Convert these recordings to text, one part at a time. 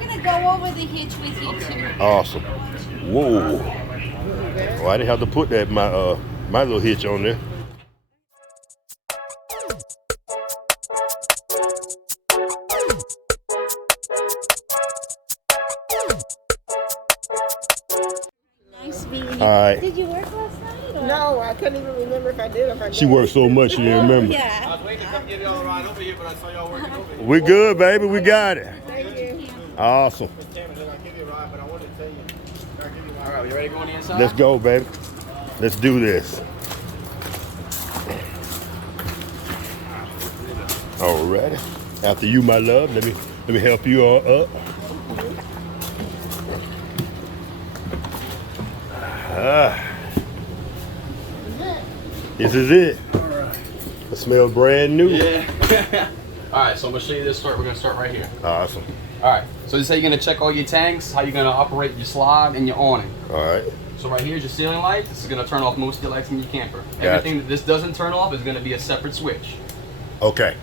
gonna go over the hitch with you too. Awesome. Whoa. Well, I didn't have to put that my little hitch on there. Nice meeting you. All right. Did you work last night? Or? No, I couldn't even remember if I did or if I did. She worked so much she didn't remember. Yeah. I was waiting to come give y'all a ride over here, but I saw y'all working over here. We good, baby. We got it. Thank you. Awesome. Cameron said I'll give you a ride, but I wanted to tell you. I'll give you a ride. All right, you ready to go on the inside? Let's go, baby. Let's do this. All right. After you, my love, let me help you all up. This is it. All right. It smells brand new. Yeah. All right, so I'm gonna show you this start. We're gonna start right here. Awesome. All right. So this is how you're gonna check all your tanks, how you're gonna operate your slide and your awning. All right. So right here is your ceiling light. This is gonna turn off most of your lights in your camper. Gotcha. Everything that this doesn't turn off is gonna be a separate switch. Okay.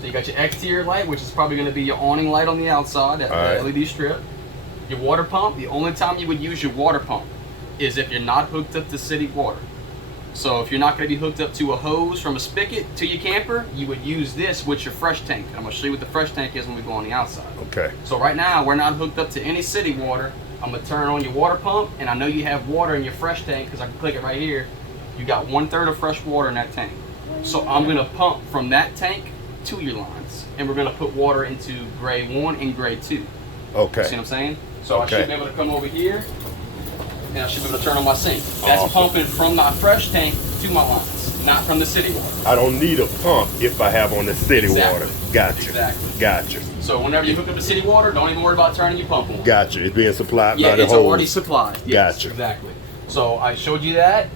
So you got your exterior light, which is probably gonna be your awning light on the outside, that All right. LED strip. Your water pump. The only time you would use your water pump is if you're not hooked up to city water. So if you're not going to be hooked up to a hose from a spigot to your camper, you would use this with your fresh tank. And I'm going to show you what the fresh tank is when we go on the outside. Okay. So right now, we're not hooked up to any city water. I'm going to turn on your water pump, and I know you have water in your fresh tank because I can click it right here. You got 1/3 of fresh water in that tank. So I'm going to pump from that tank to your lines, and we're going to put water into gray 1 and gray 2. Okay. See what I'm saying? So I Okay. should be able to come over here, and I should be able to turn on my sink. That's Awesome. pumping from my fresh tank to my lines, not from the city water. I don't need a pump if I have on the city Exactly. water. Gotcha. Exactly. Gotcha. So whenever you hook up to city water, don't even worry about turning your pump on. Gotcha. It's being supplied Yeah, by the it's hose. already supplied. Yes, Gotcha. exactly. So I showed you that.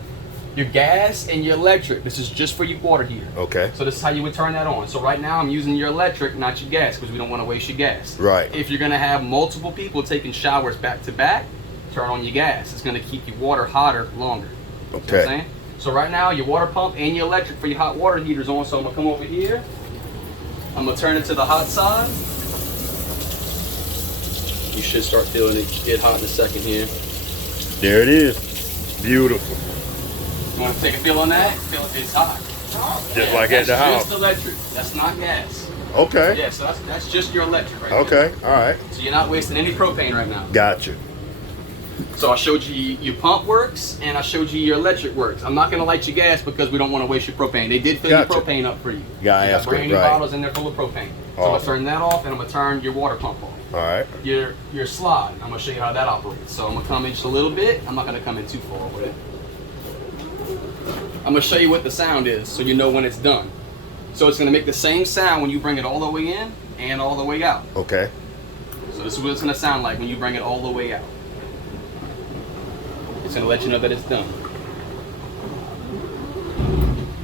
Your gas and your electric. This is just for your water heater. Okay. So this is how you would turn that on. So right now I'm using your electric, not your gas, because we don't want to waste your gas. Right. If you're gonna have multiple people taking showers back to back, turn on your gas. It's gonna keep your water hotter longer. See what I'm Okay. saying? So right now your water pump and your electric for your hot water heater's on. So I'm gonna come over here. I'm gonna turn it to the hot side. You should start feeling it get hot in a second here. There it is. Beautiful. You want to take a feel on that? Feel if it's hot. Just like at the That's house. just electric. That's not gas. Okay. Yeah, so that's just your electric right Okay. All right. there. So you're not wasting any propane right now. Gotcha. So I showed you your pump works and I showed you your electric works. I'm not going to light your gas because we don't want to waste your propane. They did fill Gotcha. your propane up for you. Gotta You got ask brand it, new right. bottles in there full of propane. So I'm going to Awesome. turn that off and I'm going to turn your water pump off. All right. Your slide, I'm going to show you how that operates. So I'm going to come in just a little bit. I'm not going to come in too far with it. I'm going to show you what the sound is so you know when it's done. So it's going to make the same sound when you bring it all the way in and all the way out. Okay. So this is what it's going to sound like when you bring it all the way out. It's going to let you know that it's done.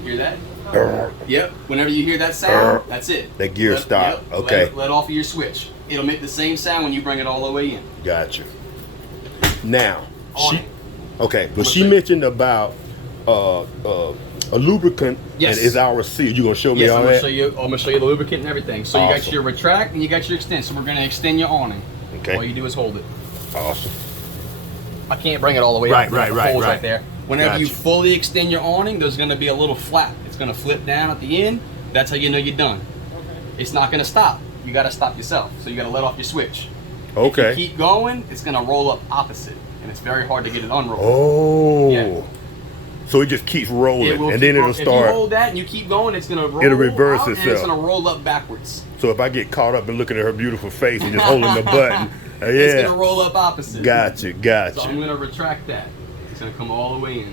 Hear that? Yep. Whenever you hear that sound, that's it. The gear stop. Yep, Okay. Let off of your switch. It'll make the same sound when you bring it all the way in. Gotcha. Now, On she, it. okay, but What's she that? mentioned about a lubricant Yes. and is our seal. You gonna show me Yes, all I'm gonna that? show you. I'm gonna show you the lubricant and everything. So you got Awesome. your retract and you got your extend. So we're gonna extend your awning. Okay. All you do is hold it. Awesome. I can't bring it all the way Right, out. right, The right, hole's right. there. Whenever you Gotcha. fully extend your awning, there's gonna be a little flap. It's gonna flip down at the end. That's how you know you're done. It's not gonna stop. You gotta stop yourself. So you gotta let off your switch. If Okay. you keep going, it's gonna roll up opposite, and it's very hard to get it unrolled. Oh. Yeah. So it just keeps rolling, It will and keep then it'll If you start. hold that and you keep going, it's gonna roll. It'll reverse out, and it's itself. gonna roll up backwards. So if I get caught up and looking at her beautiful face and just holding the button, It's gonna yeah. roll up opposite. Gotcha, So I'm gotcha. gonna retract that. It's gonna come all the way in.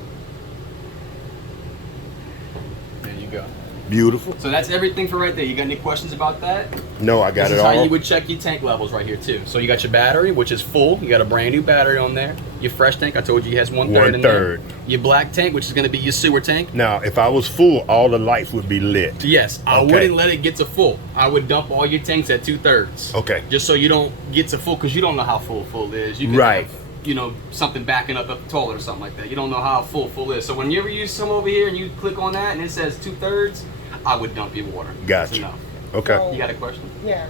There you go. Beautiful. So that's everything for right there. You got any questions about that? No, I got This it is how all. you would check your tank levels right here too. So you got your battery, which is full. You got a brand new battery on there. Your fresh tank, I told you, has 1/3 in there. 1/3. Your black tank, which is gonna be your sewer tank. Now, if I was full, all the lights would be lit. Yes, I Okay. wouldn't let it get to full. I would dump all your tanks at 2/3. Okay. Just so you don't get to full, because you don't know how full is. You could Right. have, you know, something backing up the toilet or something like that. You don't know how full is. So whenever you come over here and you click on that and it says 2/3, I would dump your water. That's Gotcha. enough. Okay. You got a question? Yeah.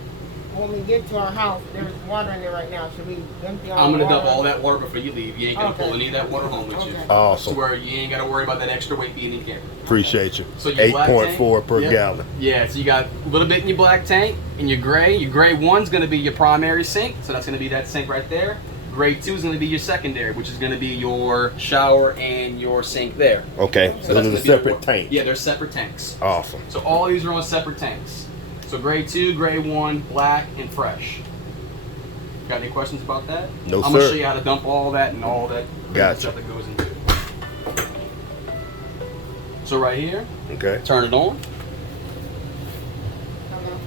when we get to our house, there's water in there right now. Should we empty all I'm gonna the dump water? all that water before you leave. You ain't gonna Okay. pull any of that water home with you. Okay. Awesome. To where you ain't gotta worry about that extra weight being in your camper. Appreciate you. So your black 8.4 tank- per Yep. gallon. Yeah, so you got a little bit in your black tank, and your gray. Your gray one's gonna be your primary sink, so that's gonna be that sink right there. Gray two is gonna be your secondary, which is gonna be your shower and your sink there. Okay, so that's those are gonna be separate the- tanks. Yeah, they're separate tanks. Awesome. So all these are on separate tanks. So gray two, gray one, black, and fresh. Got any questions about that? No, I'm gonna sir. show you how to dump all that and all that Gotcha. stuff that goes into it. So right here, Okay. turn it on. Hello?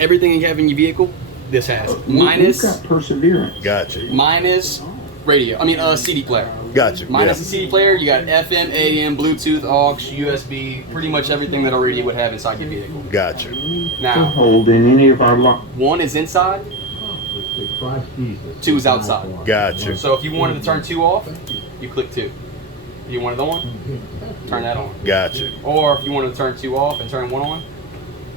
Everything you have in your vehicle, this has. We've got perseverance. Gotcha. Minus radio. I mean, CD player. Gotcha. Minus Yeah. the CD player, you got FM, AM, Bluetooth, aux, USB, pretty much everything that a radio would have inside your vehicle. Gotcha. To Now, hold in any of our lo- one is inside, two is outside. Gotcha. So if you wanted to turn two off, you click two. If you wanted on, turn that on. Gotcha. Or if you wanted to turn two off and turn one on,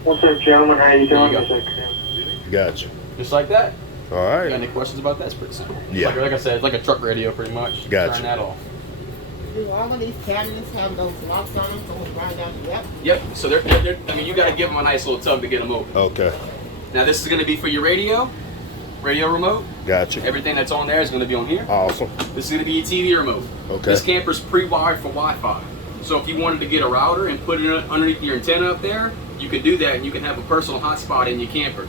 What's up, gentlemen? How you doing? There you Gotcha. just like that. All You got right. any questions about that? It's pretty simple. Yeah. Like I said, it's like a truck radio pretty much. Gotcha. Turn that off. Do all of these cabinets have those locks on them? So we grind down? Yep. Yep. So they're I mean, you got to give them a nice little tug to get them open. Okay. Now this is going to be for your radio remote. Gotcha. Everything that's on there is going to be on here. Awesome. This is going to be your TV remote. Okay. This camper's pre-wired for Wi-Fi. So if you wanted to get a router and put it underneath your antenna up there, you can do that, and you can have a personal hotspot in your camper.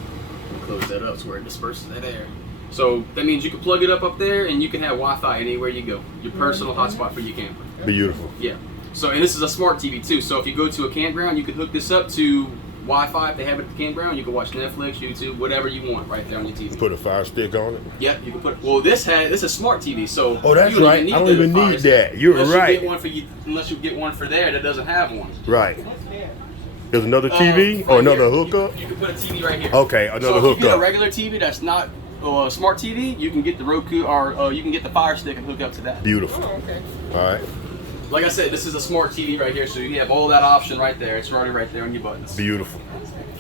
Close that up so where it disperses that air. So that means you can plug it up there, and you can have Wi-Fi anywhere you go. Your personal hotspot for your camper. Beautiful. Yeah. So, and this is a smart TV too. So if you go to a campground, you can hook this up to Wi-Fi if they have it at the campground. You can watch Netflix, YouTube, whatever you want right there on your TV. Put a fire stick on it. Yep, you can put. Well, this is smart TV, so. Oh, that's you don't right. I don't even fire need stick. that. You're unless right. You get one for you, unless you get one for there that doesn't have one. Right. There's another TV or Right another here. hookup? You can put a TV right here. Okay, another so if you get a hookup. regular TV that's not a smart TV, you can get the Roku or you can get the Fire Stick and hook up to that. Beautiful. Oh, okay. All right. Like I said, this is a smart TV right here, so you have all that option right there. It's already right there on your buttons. Beautiful.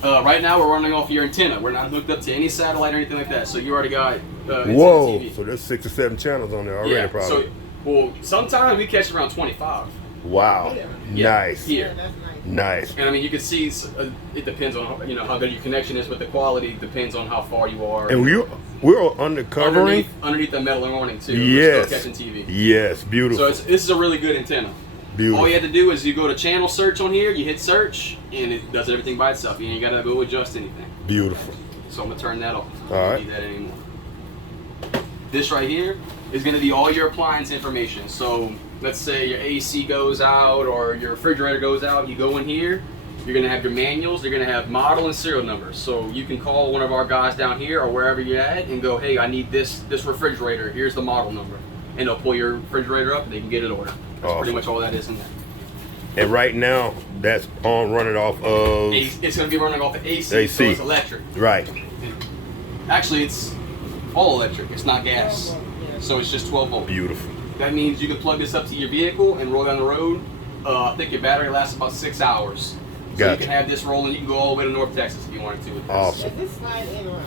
Right now, we're running off your antenna. We're not hooked up to any satellite or anything like that. So you already got antenna Whoa. TV. So there's 6 or 7 channels on there already, Yeah. probably. So, well, sometimes we catch around 25. Wow. Yeah, Nice. Here. That's nice. Nice. And I mean, you can see it depends on how good your connection is, but the quality depends on how far you are. And we're undercovering. Underneath the metal awning too. Yes. We're still catching TV. Yes. Beautiful. So this is a really good antenna. Beautiful. All you have to do is you go to channel search on here, you hit search, and it does everything by itself. You ain't gotta go adjust anything. Beautiful. So I'm gonna turn that off. All I right. don't need that anymore. This right here is gonna be all your appliance information. So let's say your AC goes out or your refrigerator goes out, you go in here, you're gonna have your manuals, you're gonna have model and serial numbers. So you can call one of our guys down here or wherever you're at and go, hey, I need this refrigerator, here's the model number. And they'll pull your refrigerator up and they can get it ordered. That's pretty Awesome. much all that is in there. And right now, that's running off of. It's going to be running off the AC, AC. so it's electric. Right. Actually, it's all electric. It's not gas. So it's just 12 volt. Beautiful. That means you can plug this up to your vehicle and roll down the road. I think your battery lasts about 6 hours. So Gotcha. you can have this rolling. You can go all the way to North Texas if you wanted to with this. Awesome. Does this slide in or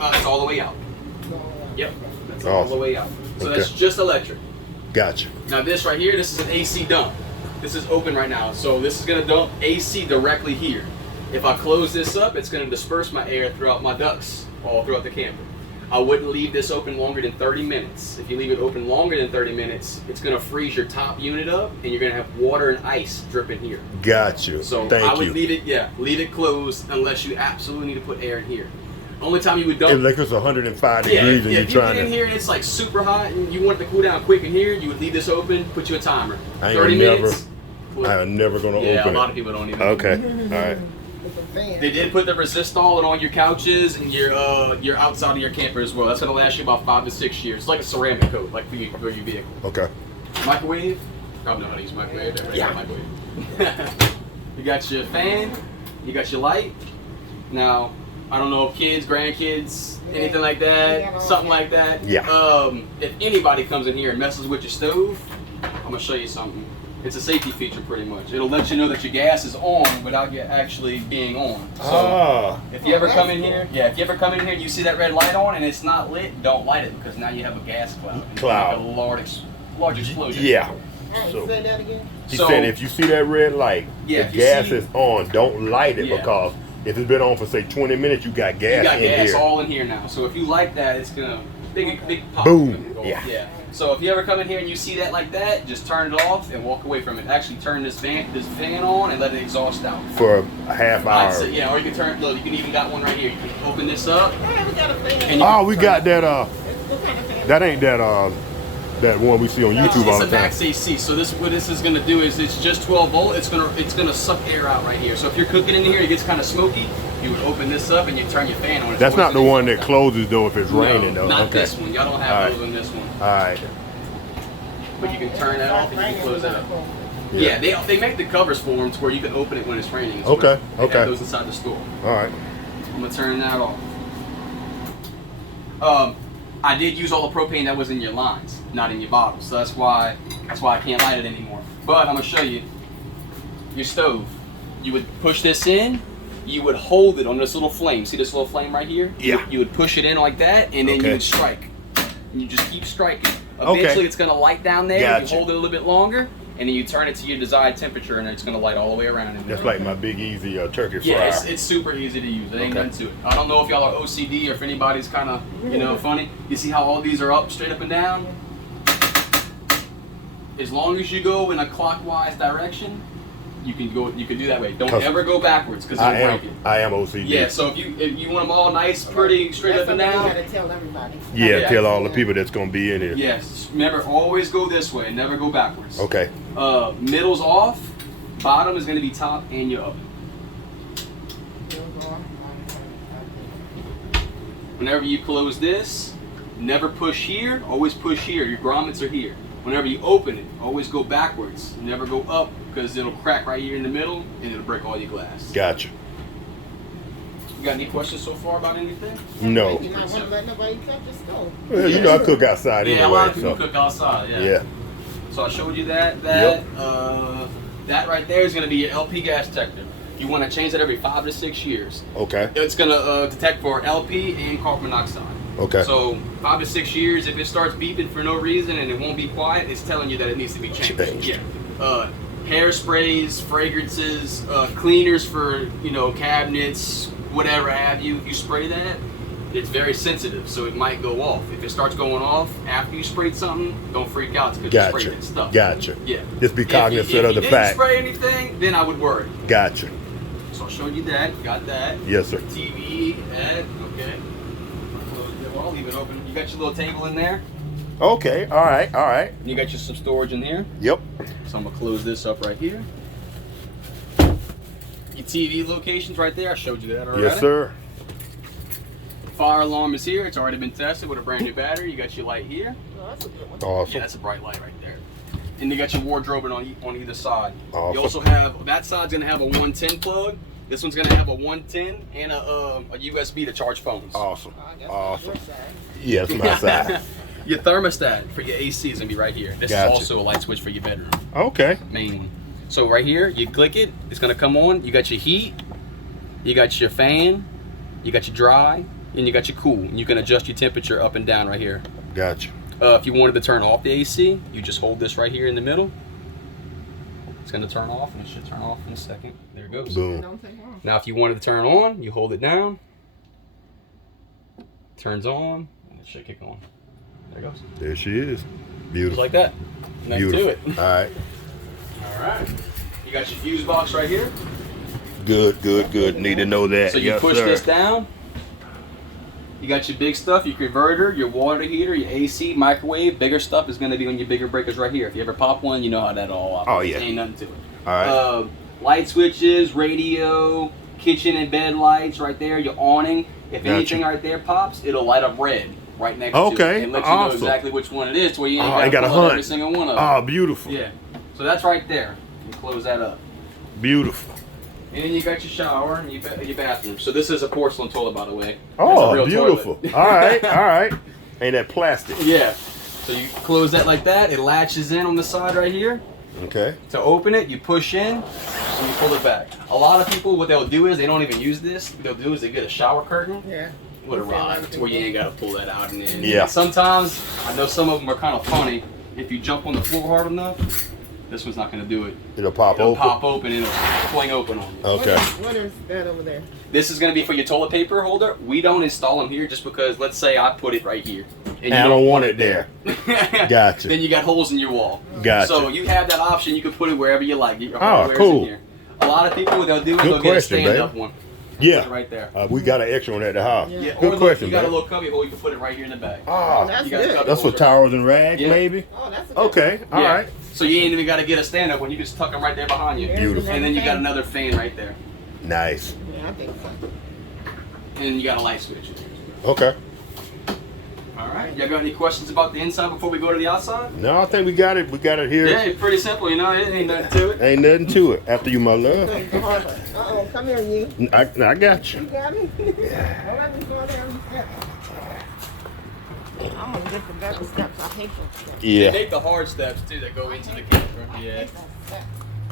out? It's all the way out. Go around. Yep. That's all Awesome. the way out. So Okay. that's just electric. Gotcha. Now this right here, this is an AC dump. This is open right now, so this is gonna dump AC directly here. If I close this up, it's gonna disperse my air throughout my ducts, all throughout the camper. I wouldn't leave this open longer than 30 minutes. If you leave it open longer than 30 minutes, it's gonna freeze your top unit up and you're gonna have water and ice dripping here. Got you. So I Thank would you. leave it closed unless you absolutely need to put air in here. Only time you would dump If like it's 105 yeah, degrees and if you're you trying get in to. here and it's like super hot and you want it to cool down quick in here, you would leave this open, put you a timer. I ain't 30 never- minutes. I'm never gonna Yeah, open a lot it. of people don't even. Okay. All right. With a fan. They did put the resistol on your couches and your outside of your camper as well. That's gonna last you about 5 to 6 years. It's like a ceramic coat, like for your vehicle. Okay. Microwave. Probably know how to use microwave. Everybody got a microwave. You got your fan. You got your light. Now, I don't know if kids, grandkids, anything like that, something like that. Yeah. If anybody comes in here and messes with your stove, I'm gonna show you something. It's a safety feature pretty much. It'll let you know that your gas is on without you actually being on. So if you ever come in here, and you see that red light on and it's not lit, don't light it because now you have a gas cloud. Like a large explosion. Yeah. So, say that again? He said if you see that red light, the gas is on, don't light it because if it's been on for say 20 minutes, you got gas in here. You got gas all in here now. So if you like that, it's gonna big pop. Boom. Yeah. So if you ever come in here and you see that like that, just turn it off and walk away from it. Actually turn this fan on and let it exhaust out. For a half hour. Or you can turn, look, you can even got one right here. You can open this up. We got a fan. We got that, that ain't that one we see on YouTube all the time. It's a max AC. So what this is gonna do is it's just 12 volt. It's gonna suck air out right here. So if you're cooking in here, it gets kind of smoky. You would open this up and you turn your fan on. That's not the one that closes though if it's raining though. Not this one. Y'all don't have those in this one. All right. But you can turn that off and you can close that up. Yeah, they make the covers for them to where you can open it when it's raining. Okay. They have those inside the store. All right. I'm gonna turn that off. I did use all the propane that was in your lines, not in your bottles. So that's why I can't light it anymore. But I'm gonna show you your stove. You would push this in. You would hold it on this little flame. See this little flame right here? Yeah. You would push it in like that, and then you would strike. And you just keep striking. Eventually, it's gonna light down there. Gotcha. You hold it a little bit longer, and then you turn it to your desired temperature, and it's gonna light all the way around. That's like my Big Easy turkey fryer. Yeah, it's super easy to use. There ain't nothing to it. I don't know if y'all are OCD or if anybody's kind of, funny. You see how all these are up, straight up and down? As long as you go in a clockwise direction, you can do that way. Don't ever go backwards because it'll break it. I am OCD. Yeah, so if you want them all nice, pretty, straight up and down. You gotta tell everybody. Yeah, tell all the people that's gonna be in here. Yes, remember, always go this way, never go backwards. Okay. Middle's off, bottom is gonna be top and your oven. Whenever you close this, never push here, always push here. Your grommets are here. Whenever you open it, always go backwards. Never go up because it'll crack right here in the middle and it'll break all your glass. Gotcha. You got any questions so far about anything? No. You might want to let nobody touch the stove. Well, you know I cook outside anyway. Yeah, a lot of people cook outside. Yeah. So I showed you that. That right there is going to be your LP gas detector. You want to change that every 5 to 6 years. Okay. It's going to detect for LP and carbon monoxide. Okay. So 5 to 6 years, if it starts beeping for no reason and it won't be quiet, it's telling you that it needs to be changed. Yeah. Hairsprays, fragrances, cleaners for cabinets, whatever have you. If you spray that, it's very sensitive, so it might go off. If it starts going off after you sprayed something, don't freak out because you sprayed that stuff. Gotcha. Yeah. Just be cognizant of the fact. If you didn't spray anything, then I would worry. Gotcha. So I showed you that. Got that. Yes, sir. TV, that. Okay. I'll leave it open. You got your little table in there. Okay. All right. All right. You got some storage in here. Yep. So I'm gonna close this up right here. Your TV locations right there. I showed you that already. Yes, sir. Fire alarm is here. It's already been tested with a brand new battery. You got your light here. Oh, that's a good one. Awesome. Yeah, that's a bright light right there. And you got your wardrobe on either side. Awesome. You also have, that side's gonna have a 110 plug. This one's gonna have a 110 and a USB to charge phones. Awesome. Awesome. Your side. Yeah, it's my side. Your thermostat for your AC is gonna be right here. This is also a light switch for your bedroom. Okay. Main one. So right here, you click it, it's gonna come on. You got your heat, you got your fan, you got your dry, and you got your cool. And you can adjust your temperature up and down right here. Gotcha. If you wanted to turn off the AC, you just hold this right here in the middle. It's gonna turn off, and it should turn off in a second. There it goes. Boom. Don't take long. Now if you wanted to turn on, you hold it down. Turns on, and it should kick on. There it goes. There she is. Just Beautiful. like that. Nothing to Beautiful. it. All right. All right. You got your fuse box right here. Good, good, good. Need to know that. So you Yes, push sir. this down. You got your big stuff, your converter, your water heater, your AC, microwave. Bigger stuff is going to be on your bigger breakers right here. If you ever pop one, you know how that all operates. Oh, yeah. Ain't nothing to it. All right. Light switches, radio, kitchen and bed lights right there, your awning. If Gotcha. anything right there pops, it'll light up red right next to Okay, it. And let you awesome. know exactly which one it is, so you I ain't got got to to pull out hunt. every single one of them. Oh, beautiful. Yeah. So that's right there. You can close that up. Beautiful. And then you got your shower and your bathroom. So this is a porcelain toilet, by the way. Oh, It's a real beautiful. toilet. All right, all right. Ain't that plastic? Yeah. So you close that like that. It latches in on the side right here. Okay. To open it, you push in and you pull it back. A lot of people, what they'll do is they don't even use this. What they'll do is they get a shower curtain. Yeah. With a rod to where you ain't got to pull that out. And then Yeah. sometimes, I know some of them are kind of funny. If you jump on the floor hard enough, this one's not going to do it. It'll pop It'll open. pop open and it'll fling open on you. Okay. What is that over there? This is going to be for your toilet paper holder. We don't install them here just because, let's say I put it right here. And I don't want it there. Gotcha. Then you got holes in your wall. Gotcha. So you have that option. You can put it wherever you like. Your Oh, hardware's cool. in here. A lot of people, what they'll do is Good they'll get a question, stand-up babe. one. Yeah. Put it right there. We got an extra one at the house. Yeah. Yeah, Good or question, you got a babe. little cubby hole. You can put it right here in the back. Ah, That's You got a good. cubby that's for holder. towels and rags, Yeah. maybe? Oh, that's a good Okay, all Yeah. right. So you ain't even got to get a stand-up one. You just tuck them right there behind you. Beautiful. And then you got another fan right there. Nice. Yeah, I think so. And you got a light switch. Okay. All right. Y'all got any questions about the inside before we go to the outside? No, I think we got it. We got it here. Yeah, it's pretty simple. You know, it ain't nothing to it. Ain't nothing to it. After you, my love. Uh-oh, come here, you. I got You you. got me? Don't let me go down the steps. I'm gonna get the better steps. I hate those steps. They Yeah. make the hard steps too that go into the camper. Yeah.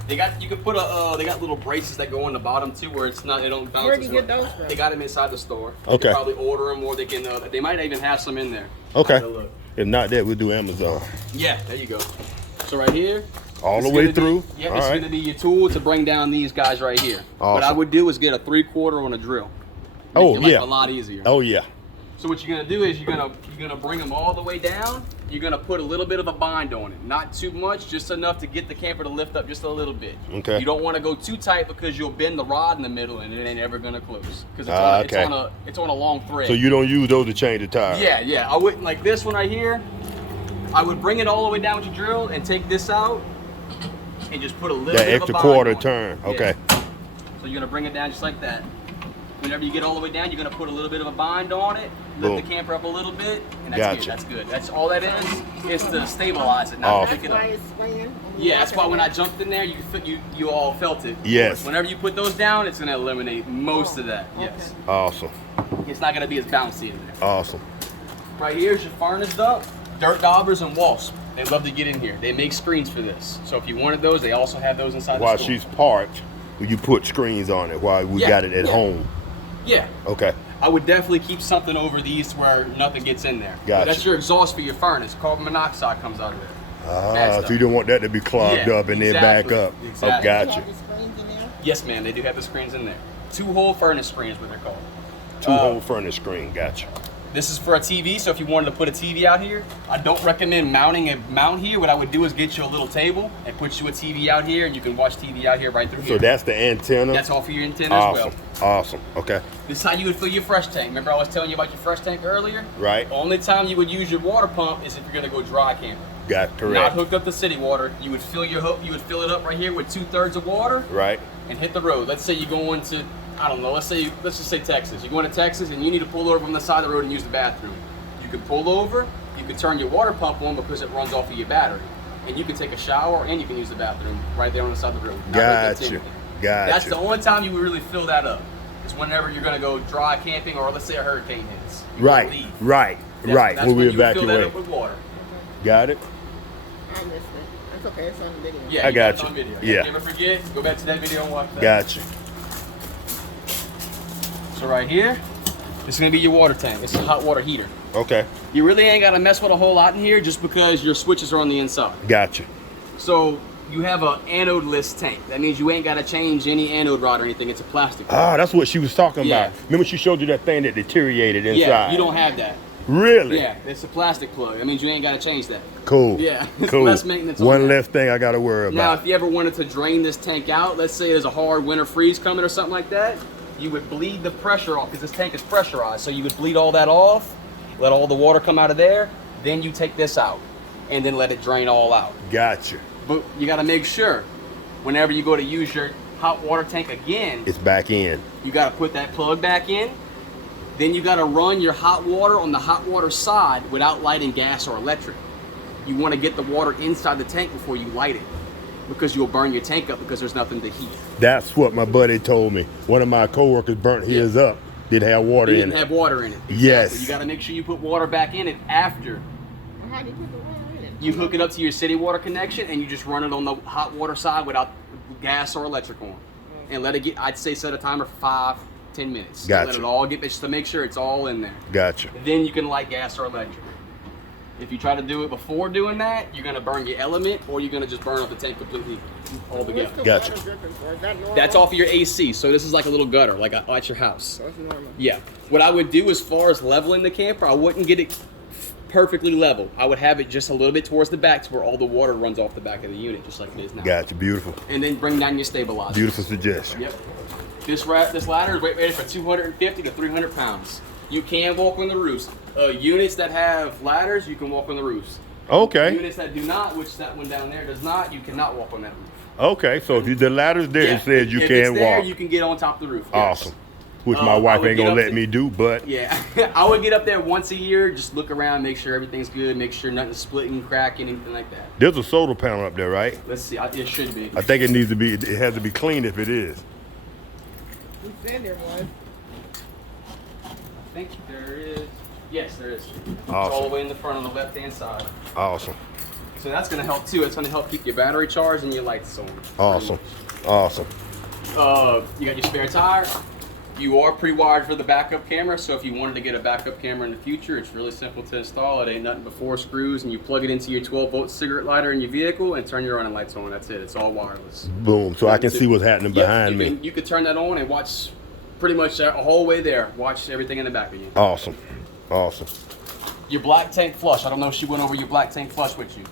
They got you can put they got little braces that go on the bottom too where it's not they don't bounce. Where'd you as get much. those from? They got them inside the store. Okay. You can probably order them or they can they might even have some in there. Okay. Have a look. If not that, we'll do Amazon. Yeah, there you go. So right here. All it's the way gonna be- through? Yeah, All it's right. gonna be your tool to bring down these guys right here. What I Awesome. would do is get a 3/4 on a drill. Make Oh, your life yeah. a lot easier. Oh, yeah. So what you're gonna do is you're gonna bring them all the way down. You're gonna put a little bit of a bind on it, not too much, just enough to get the camper to lift up just a little bit. Okay. You don't want to go too tight because you'll bend the rod in the middle and it ain't ever gonna close because Okay. it's on a long thread. So you don't use those to change the tire? Yeah. I wouldn't like this one right here. I would bring it all the way down with your drill and take this out and just put a little That bit extra of a bind quarter on it. turn. Yeah. Okay. So you're gonna bring it down just like that. Whenever you get all the way down, you're gonna put a little bit of a bind on it, lift Boom. the camper up a little bit, and that's Gotcha. good. That's good. That's all that is to stabilize it, not Awesome. pick That's it up. why it's swinging. Yeah, that's why when I jumped in there, you all felt it. Yes. Whenever you put those down, it's gonna eliminate most of that. Yes. Awesome. It's not gonna be as bouncy in there. Awesome. Right here's your furnace duct, dirt daubers and wasps. They love to get in here. They make screens for this. So if you wanted those, they also have those inside While the store. she's parked, you put screens on it while we Yeah, got it at yeah. home. Yeah. Okay. I would definitely keep something over these where nothing gets in there. Gotcha. That's your exhaust for your furnace. Carbon monoxide comes out of there. Bad Ah, stuff. so you don't want that to be clogged Yeah, up and then exactly, back up. exactly. Oh, You gotcha. have the screens in there? Yes, ma'am. They do have the screens in there. 2-hole furnace screens, what they're called. Two-hole furnace screen. Gotcha. This is for a TV, so if you wanted to put a TV out here, I don't recommend mounting a mount here. What I would do is get you a little table and put you a TV out here, and you can watch TV out here right through So here. that's the antenna? That's all for your antenna awesome. as well. Awesome. Okay. This is how you would fill your fresh tank. Remember I was telling you about your fresh tank earlier? Right. Only time you would use your water pump is if you're gonna go dry camping. Got Not correct. hooked up to city water. You would fill your hook. You would fill it up right here with 2/3 of water Right. and hit the road. Let's say you're going to, I don't know. Let's just say Texas. You're going to Texas and you need to pull over on the side of the road and use the bathroom. You can pull over. You can turn your water pump on because it runs off of your battery, and you can take a shower and you can use the bathroom right there on the side of the road. Not hooked up to Gotcha. anything. Gotcha. That's the only time you would really fill that up. Is whenever you're going to go dry camping or let's say a hurricane hits. You Right. leave. Right. Right. That's When we when you would fill that evacuate. up with water. Got it? I missed it. That's okay. It's on the video. Yeah, I got it's you. on video. Yeah. If you ever forget, go back to that video and watch that. Gotcha. So right here, this is gonna be your water tank. It's a hot water heater. Okay. You really ain't gotta mess with a whole lot in here just because your switches are on the inside. Gotcha. So you have a anode-less tank. That means you ain't gotta change any anode rod or anything. It's a plastic. Ah, that's what she was talking Yeah. about. Remember she showed you that thing that deteriorated inside? Yeah, you don't have that. Really? Yeah, it's a plastic plug. That means you ain't gotta change that. Cool. Yeah, it's Cool. less maintenance on One that. less thing I got to worry Now, about. if you ever wanted to drain this tank out, let's say there's a hard winter freeze coming or something like that, you would bleed the pressure off because this tank is pressurized. So you would bleed all that off, let all the water come out of there, then you take this out and then let it drain all out. Gotcha. But you got to make sure whenever you go to use your hot water tank again, It's back in. you got to put that plug back in. Then you got to run your hot water on the hot water side without lighting gas or electric. You want to get the water inside the tank before you light it because you'll burn your tank up because there's nothing to heat. That's what my buddy told me. One of my coworkers burnt his up. Didn't have water You in didn't it. have water in it. Yes. You got to make sure you put water back in it after. Well, how do you put the water in it? You hook it up to your city water connection, and you just run it on the hot water side without gas or electric on, and let it get. I'd say set a timer for 5-10 minutes. Gotcha. Let it all get just to make sure it's all in there. Gotcha. Then you can light gas or electric. If you try to do it before doing that, you're gonna burn your element, or you're gonna just burn up the tank completely altogether. What's the Gotcha. water dripping for? Is that normal? That's off of your AC, so this is like a little gutter, like at your house. That's normal. Yeah. What I would do as far as leveling the camper, I wouldn't get it perfectly level. I would have it just a little bit towards the back to where all the water runs off the back of the unit, just like it is now. Gotcha. Beautiful. And then bring down your stabilizer. Beautiful suggestion. Yep. This ladder is rated for 250 to 300 pounds. You can walk on the roofs. Units that have ladders, you can walk on the roofs. Okay. Units that do not, which that one down there does not, you cannot walk on that roof. Okay. So if the ladder's there, it says you if can it's there, walk. you can get on top of the roof. Yes. Awesome. Which my I wife would ain't get gonna up let to- me do, but Yeah, I would get up there once a year, just look around, make sure everything's good, make sure nothing's splitting, cracking, anything like that. there's a solar panel up there, right? Let's see, it should be. I think it needs to be. It has to be cleaned if it is. You said there was. I think there is. Yes, there is. It's Awesome. all the way in the front on the left-hand side. Awesome. So that's going to help too. It's going to help keep your battery charged and your lights on. Awesome. Awesome. You got your spare tire. You are pre-wired for the backup camera, so if you wanted to get a backup camera in the future, it's really simple to install. It ain't nothing but 4 screws, and you plug it into your 12-volt cigarette lighter in your vehicle and turn your running lights on. That's it. It's all wireless. Boom. So I can see what's happening Yep, behind me. You could turn that on and watch pretty much a whole way there. Watch everything in the back of you. Awesome. Awesome. Your black tank flush. I don't know if she went over your black tank flush with you.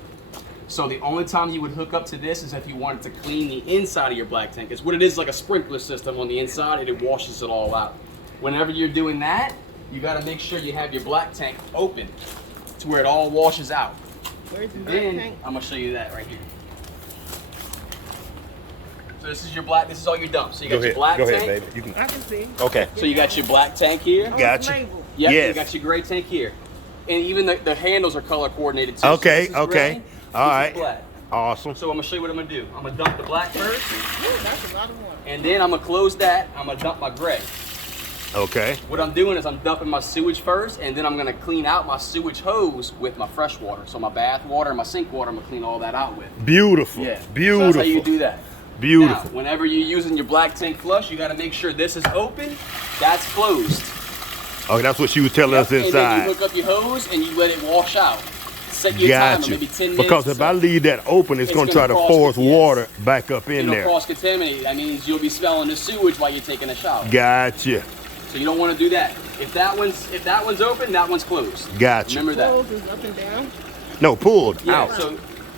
So the only time you would hook up to this is if you wanted to clean the inside of your black tank. It's what it is, like a sprinkler system on the inside, and it washes it all out. Whenever you're doing that, you got to make sure you have your black tank open to where it all washes out. Where's the black Then tank? I'm gonna show you that right here. So this is your black. This is all your dumps. So you got your black Go tank. ahead, baby. You can. I can see. Okay. So you got your black tank here. Oh, Gotcha. it's labeled. Yep, Yes. You got your gray tank here. And even the handles are color coordinated too. Okay, So this is okay. gray, All this right. is black. Awesome. So I'm gonna show you what I'm gonna do. I'm gonna dump the black first, Ooh, that's a lot of water. and then I'm gonna close that. I'm gonna dump my gray. Okay. What I'm doing is I'm dumping my sewage first, and then I'm gonna clean out my sewage hose with my fresh water. So my bath water and my sink water, I'm gonna clean all that out with. Beautiful. Yeah. Beautiful. So that's how you do that. Beautiful. Now, whenever you're using your black tank flush, you gotta make sure this is open, that's closed. Oh, that's what she was telling us And then inside. you hook up your hose and you let it wash out. Set your timer, Gotcha. maybe 10 minutes. Because if I leave that open, it's going to try to cross- force yes. water back up in It'll there. cross-contaminate. That means you'll be smelling the sewage while you're taking a shower. Gotcha. So you don't want to do that. If that one's open, that one's closed. Gotcha. Remember that. Clothes is up and down. No, pulled Yeah. out. So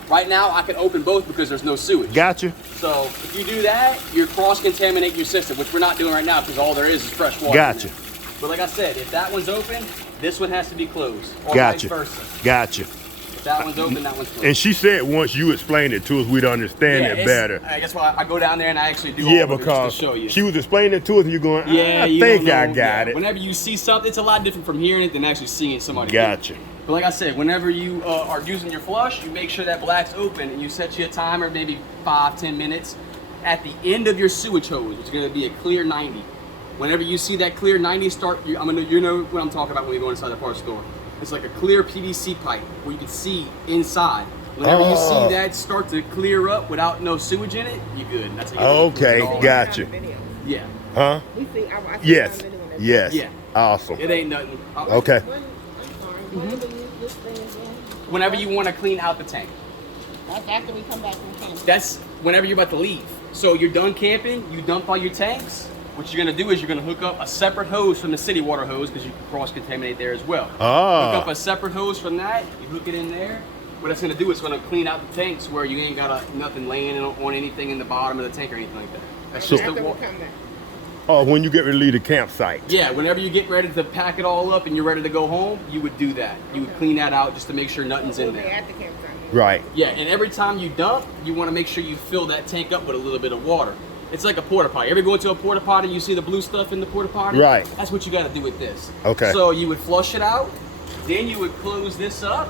right now I can open both because there's no sewage. Gotcha. So if you do that, you're cross-contaminating your system, which we're not doing right now because all there is fresh water. Gotcha. in there. But like I said, if that one's open, this one has to be closed. Or Gotcha. vice versa. Gotcha. If that one's open, that one's closed. And she said once you explained it to us, we'd understand it it's- better. I guess why I go down there and I actually do Yeah, all of it because just to show you. she was explaining it to us, and you're going, Yeah, I you think don't I know. got Yeah. it. Whenever you see something, it's a lot different from hearing it than actually seeing somebody. do it. Gotcha. But like I said, whenever you are using your flush, you make sure that black's open and you set your timer maybe 5-10 minutes. At the end of your sewage hose, it's going to be a clear 90. Whenever you see that clear 90 start, you know what I'm talking about when you go inside the parts store. It's like a clear PVC pipe where you can see inside. Whenever you Oh. see that start to clear up without no sewage in it, you're good. That's how you Okay, close it all. gotcha. Video. Yeah. Huh? We see. I see Yes. my video in that. Yes. Yeah. Awesome. It ain't nothing. Okay. When, I'm sorry. When do we use this thing again? Whenever you want to clean out the tank. That's after we come back from camping. That's whenever you're about to leave. So you're done camping, you dump all your tanks. What you're gonna do is you're gonna hook up a separate hose from the city water hose because you can cross-contaminate there as well. Ah. Hook up a separate hose from that, you hook it in there. What it's gonna do is gonna clean out the tanks where you ain't got nothing laying on anything in the bottom of the tank or anything like that. That's just After the we water. come back. Oh, when you get ready to leave the campsite. Yeah, whenever you get ready to pack it all up and you're ready to go home, you would do that. You would clean that out just to make sure nothing's in We'll be there. at the campsite. Right. Yeah, and every time you dump, you want to make sure you fill that tank up with a little bit of water. It's like a porta potty. Ever go into a porta potty, you see the blue stuff in the porta potty? Right. That's what you got to do with this. Okay. So you would flush it out, then you would close this up,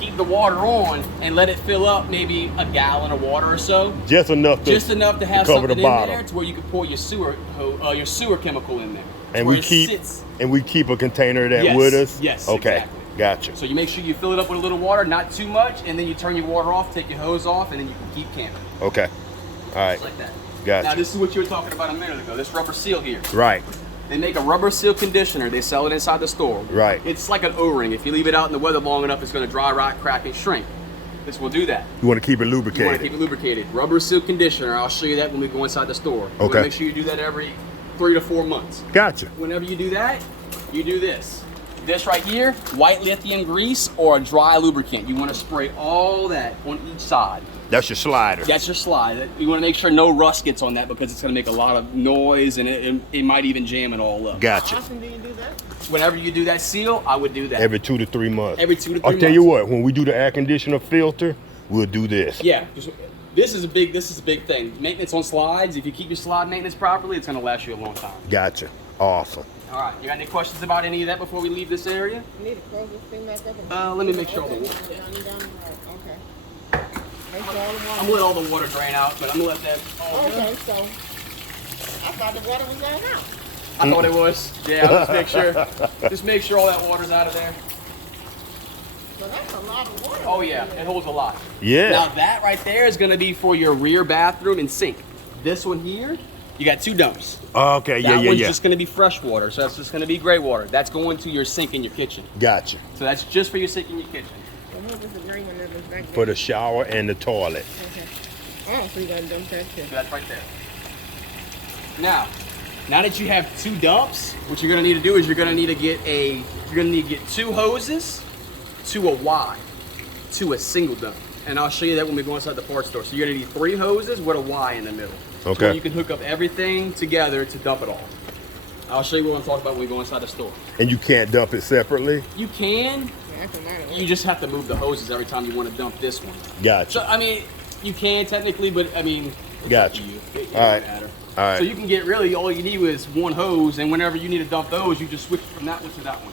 keep the water on, and let it fill up maybe a gallon of water or so. Just enough to Just enough to have cover something the in bottom. there to where you can pour your sewer chemical in there. And Where we it keep sits. and we keep a container of that Yes, with us. yes, Okay. exactly. Gotcha. So you make sure you fill it up with a little water, not too much, and then you turn your water off, take your hose off, and then you can keep camping. Okay. All right. Just like that. Gotcha. Now this is what you were talking about a minute ago, this rubber seal here. Right. They make a rubber seal conditioner. They sell it inside the store. Right. It's like an O-ring. If you leave it out in the weather long enough, it's going to dry, rot, crack, and shrink. This will do that. You want to keep it You want to lubricated. keep it lubricated. Rubber seal conditioner. I'll show you that when we go inside the store. You Okay. wanna make sure you do that every 3 to 4 months. Gotcha. Whenever you do that, you do this. This right here, white lithium grease or a dry lubricant. You want to spray all that on each side. That's your slider. That's your slide. You want to make sure no rust gets on that because it's going to make a lot of noise and it might even jam it all up. How Gotcha. often do you do that? Whenever you do that seal, I would do that. Every 2 to 3 months. Every 2 to 3 I'll months. tell you what, when we do the air conditioner filter, we'll do this. Yeah, this is a big thing. Maintenance on slides. If you keep your slide maintenance properly, it's going to last you a long time. Gotcha. Awesome. All right, you got any questions about any of that before we leave this area? You need to close this thing back up. Let me make sure all the water. Okay. Make sure all the I'm water. gonna let all the water drain out, but I'm gonna let that all go. Okay, so I thought the water was going out. I thought it was. Yeah, I'll just make sure all that water's out of there. So that's a lot of water. Oh yeah, it holds a lot. Yeah. Now that right there is gonna be for your rear bathroom and sink. This one here, you got 2 dumps. Okay, yeah, That yeah, one's yeah. just gonna be fresh water, so that's just gonna be gray water. That's going to your sink in your kitchen. Gotcha. So that's just for your sink in your kitchen. So what was the green one that was back For there? the shower and the toilet. Okay. Oh, so you gotta dump that too. So that's right there. Now that you have 2 dumps, what you're gonna need to do is you're gonna need to get 2 hoses to a Y, to a single dump. And I'll show you that when we go inside the parts store. So you're gonna need 3 hoses with a Y in the middle. Okay. So you can hook up everything together to dump it all. I'll show you what I'm talking about when we go inside the store. And you can't dump it separately? You can, Yeah, that's a lot of you water. just have to move the hoses every time you want to dump this one. Gotcha. So, I mean, you can technically, but I mean, it's Gotcha. up to you. It All doesn't right. matter. All right. So you can get really, all you need is 1 hose, and whenever you need to dump those, you just switch from that one to that one.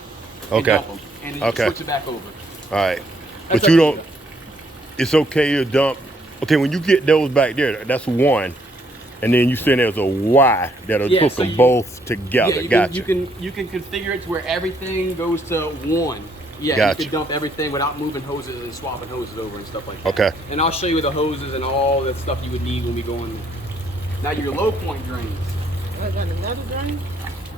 And Okay. dump 'em, and then you Okay. switch it back over. All right. That's But you up don't, to it's okay to dump. Okay, when you get those back there, that's 1. And then you say there's a Y that'll Yeah, hook so them you- both together. Yeah, you Gotcha. can configure it to where everything goes to 1. Yeah, Gotcha. you can dump everything without moving hoses and swapping hoses over and stuff like that. Okay. And I'll show you the hoses and all that stuff you would need when we go in. Now your low point drains. I got another drain?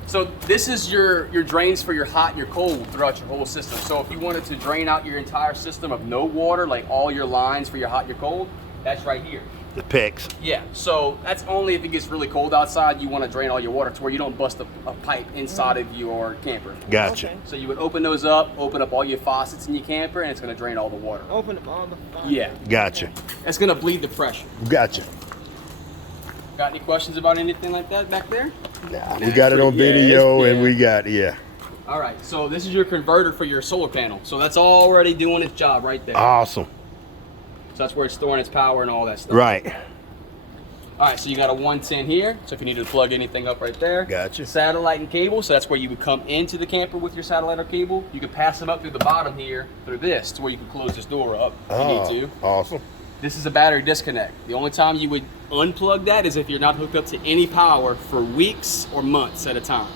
So this is your drains for your hot and your cold throughout your whole system. So if you wanted to drain out your entire system of no water, like all your lines for your hot and your cold, that's right here. The pecs. Yeah, so that's only if it gets really cold outside, you want to drain all your water to where you don't bust a pipe inside of your camper. Gotcha. Okay. So you would open those up, open up all your faucets in your camper, and it's going to drain all the water. Open up all the faucets. Yeah, Gotcha. it's going to bleed the pressure. Gotcha. Got any questions about anything like that back there? Nah, we got it on Yeah, it's- video and yeah. we got, yeah. All right, so this is your converter for your solar panel. So that's already doing its job right there. Awesome. So that's where it's storing its power and all that stuff. Right. All right, so you got a 110 here. So if you needed to plug anything up right there. Gotcha. Satellite and cable. So that's where you would come into the camper with your satellite or cable. You could pass them up through the bottom here, through this, to where you can close this door up if you need to. Awesome. This is a battery disconnect. The only time you would unplug that is if you're not hooked up to any power for weeks or months at a time.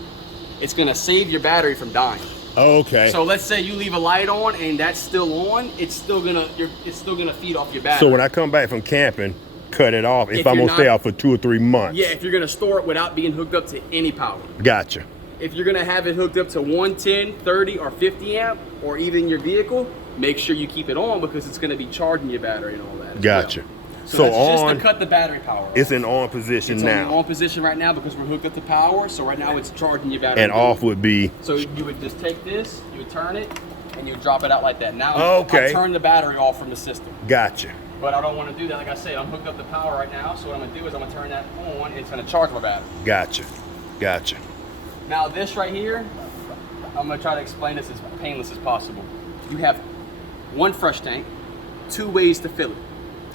It's gonna save your battery from dying. Okay. So let's say you leave a light on and that's still on, it's still gonna feed off your battery. So when I come back from camping, cut it off if If I'm you're gonna stay not- out for 2 or 3 months. Yeah, if you're gonna store it without being hooked up to any power. Gotcha. If you're gonna have it hooked up to 110, 30, or 50 amp, or even your vehicle, make sure you keep it on because it's gonna be charging your battery and all that. as Gotcha. well. So So that's just on, to cut the battery power off. it's in on position It's now. on position right now because we're hooked up to power. So right now it's charging your battery. And off would be, So you would just take this, you would turn it, and you would drop it out like that. Now Okay. I turn the battery off from the system. gotcha. But I don't want to do that. Like I said, I'm hooked up to power right now. So what I'm going to do is I'm going to turn that on and it's going to charge my battery. Gotcha. Gotcha. Now this right here, I'm going to try to explain this as painless as possible. You have 1 fresh tank, 2 ways to fill it.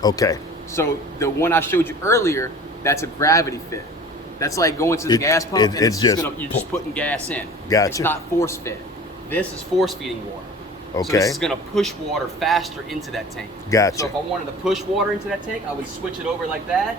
Okay. So the one I showed you earlier, that's a gravity fit. That's like going to the gas pump and it's just you're just putting gas in. Gotcha. It's not force fed. This is force feeding water. So Okay. this is gonna push water faster into that tank. Gotcha. So if I wanted to push water into that tank, I would switch it over like that,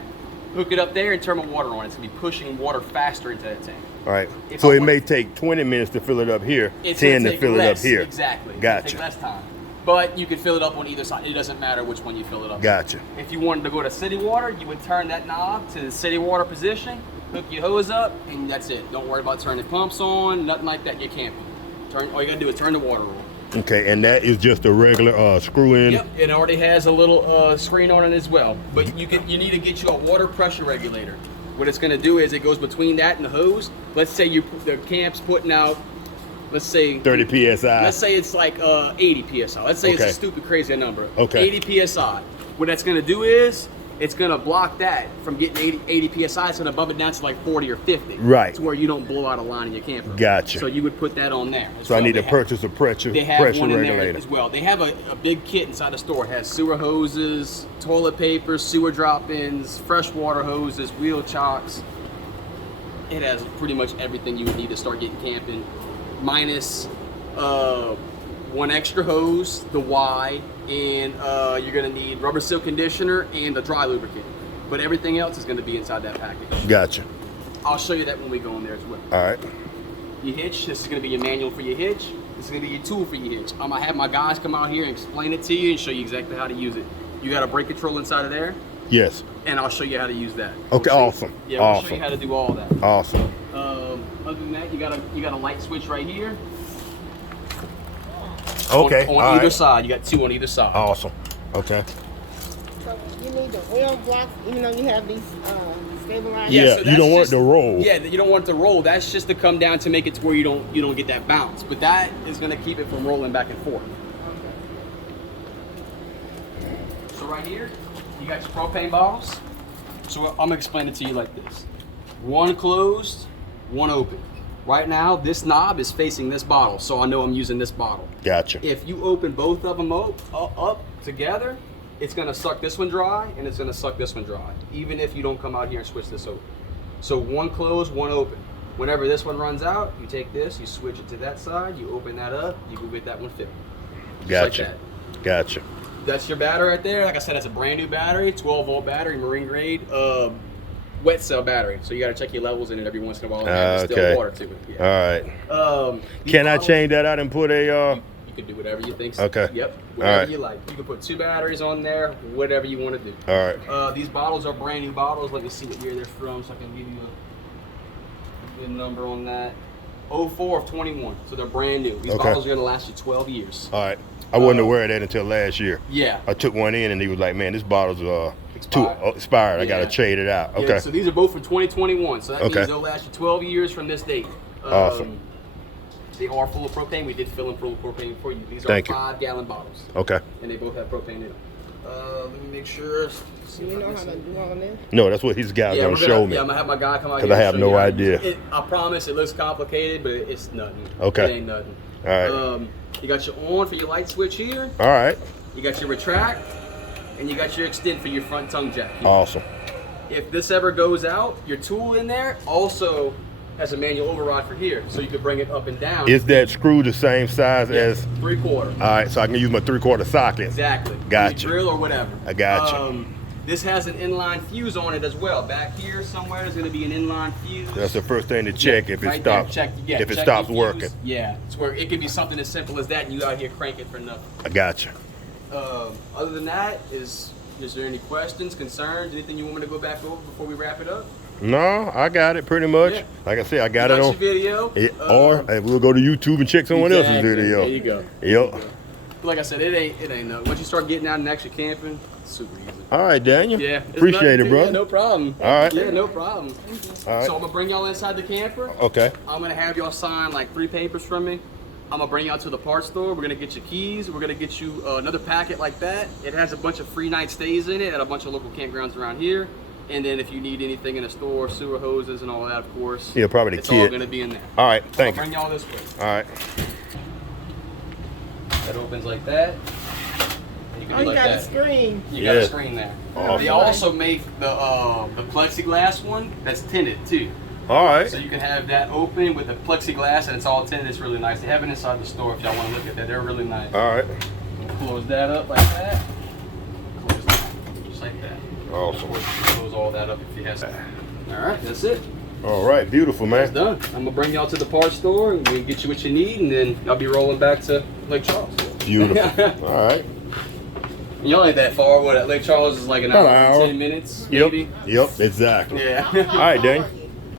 hook it up there and turn my water on. It's gonna be pushing water faster into that tank. All right. If So I it want- may take 20 minutes to fill it up here, It's 10 gonna to take fill less, it up here. Exactly. It's Gotcha. gonna take less time. But you can fill it up on either side. It doesn't matter which one you fill it up. Gotcha. If you wanted to go to city water, you would turn that knob to the city water position, hook your hose up, and that's it. Don't worry about turning pumps on, nothing like that. You're camping. All you gotta do is turn the water on. Okay, and that is just a regular screw in. Yep, it already has a little screen on it as well. But you need to get you a water pressure regulator. What it's gonna do is it goes between that and the hose. Let's say the camp's putting out, let's say 30 psi. Let's say it's like 80 psi. Let's say it's Okay. a stupid crazy number. Okay. 80 psi. What that's gonna do is it's gonna block that from getting 80 psi. It's gonna bump it down to like 40 or 50. Right. To where you don't blow out a line in your camper. Gotcha. So you would put that on there. as So I well. need to They have- purchase a pressure They have pressure one in regulator. there as well. They have a big kit inside the store. It has sewer hoses, toilet paper, sewer drop-ins, freshwater hoses, wheel chocks. It has pretty much everything you would need to start getting camping, minus one extra hose, the Y, and you're gonna need rubber seal conditioner and a dry lubricant. But everything else is gonna be inside that package. Gotcha. I'll show you that when we go in there as well. All right. Your hitch, this is gonna be your manual for your hitch. This is gonna be your tool for your hitch. I'm gonna have my guys come out here and explain it to you and show you exactly how to use it. You got a brake control inside of there, Yes. and I'll show you how to use that. Okay, We'll show you- awesome. Yeah, we'll show Awesome. you how to do all that. Awesome. Other than that, you got a light switch right here. Okay. On all either right. side, you got two on either side. Awesome. Okay. So you need the oil blocks, even though you have these stabilizers. Yeah, so you that's don't want it just- to roll. Yeah, you don't want it to roll. That's just to come down to make it to where you don't get that bounce. But that is gonna keep it from rolling back and forth. So right here, you got your propane bottles. So I'm gonna explain it to you like this: one closed, one open. Right now, this knob is facing this bottle, so I know I'm using this bottle. Gotcha. If you open both of them up together, it's gonna suck this one dry and it's gonna suck this one dry, even if you don't come out here and switch this open. So one closed, one open. Whenever this one runs out, you take this, you switch it to that side, you open that up, you go get that one filled. Just Gotcha. like that. Gotcha. That's your battery right there. Like I said, that's a brand new battery, 12-volt battery, marine grade, wet cell battery. So you gotta check your levels in it every once in a while and add Okay. distilled water to it. All Yeah. right. These Can I bottles- change that out and put a You can do whatever you think. Okay. Yep. Whatever Alright. you like. You can put two batteries on there. Whatever you want to do. all right. These bottles are brand new bottles. Let me see what year they're from, so I can give you a good number on that. 04 of 21. So they're brand new. These Okay. bottles are gonna last you 12 years. All right. I wasn't aware of that until last year. Yeah. I took one in and he was like, "Man, this bottle's Expired. too expired. I Yeah. gotta trade it out." Yeah, Okay. so these are both from 2021. So that Okay. means they'll last you 12 years from this date. Awesome. They are full of propane. We did fill them full of propane for you. These are Thank you. 5-gallon bottles, Okay. and they both have propane in them. Let me make sure. Do you know how to do all this? No, that's what his guy's Yeah, gonna we're show me. Yeah, I'm gonna have my guy come out 'Cause here I and have show no you how to use idea. it. I promise it looks complicated, but it's nothing. Okay. It ain't nothing. All right. You got your on for your light switch here. All right. You got your retract, and you got your extend for your front tongue jack. Awesome. If this ever goes out, your tool in there also has a manual override for here, so you could bring it up and down. Is that screw the same size as? 3/4. All right, so I can use my 3/4 socket. Exactly. Gotcha. Your drill or whatever. I gotcha. This has an inline fuse on it as well. Back here somewhere there's going to be an inline fuse. That's the first thing to check if it Right there. stops. Check, yeah, if it check stops your fuse. working. Yeah, it's where it could be something as simple as that, and you out here cranking for nothing. I gotcha. Other than that, is there any questions, concerns, anything you want me to go back over before we wrap it up? No, I got it pretty much. Yeah. Like I said, I got You it got on. your video. Or hey, we'll go to YouTube and check someone else's Exactly. video. There you go. Yep. Like I said, it ain't nothing. Once you start getting out and actually camping, it's super easy. All right, Daniel. Yeah, it's Appreciate nothing it, to- brother. Yeah, no problem. All right. Yeah, no problem. All right. So I'm gonna bring y'all inside the camper. Okay. I'm gonna have y'all sign like 3 papers from me. I'm gonna bring y'all to the parts store. We're gonna get you keys. We're gonna get you another packet like that. It has a bunch of free night stays in it at a bunch of local campgrounds around here. And then if you need anything in the store, sewer hoses and all that, of course. Yeah, probably the it's all kit. gonna be in there. All right. I'll Thank you. bring y'all this way. All right. That opens like that. And you can Oh, do you like got that. a screen. You got Yeah. a screen there. Awesome. They also make the plexiglass one that's tinted too. All right. So you can have that open with the plexiglass and it's all tinted. It's really nice. They have it inside the store if y'all want to look at that. They're really nice. All right. Close that up like that. Close that. Just like that. Awesome. Close all that up if you have some. All right, that's it. All right, beautiful, man. It's done. I'm gonna bring y'all to the parts store and we'll get you what you need, and then I'll be rolling back to Lake Charles. Beautiful. All right. Y'all ain't that far. What, Lake Charles is like an About hour an and hour. 10 minutes, Yep. maybe? Yep, exactly. Yeah. All right, Daniel.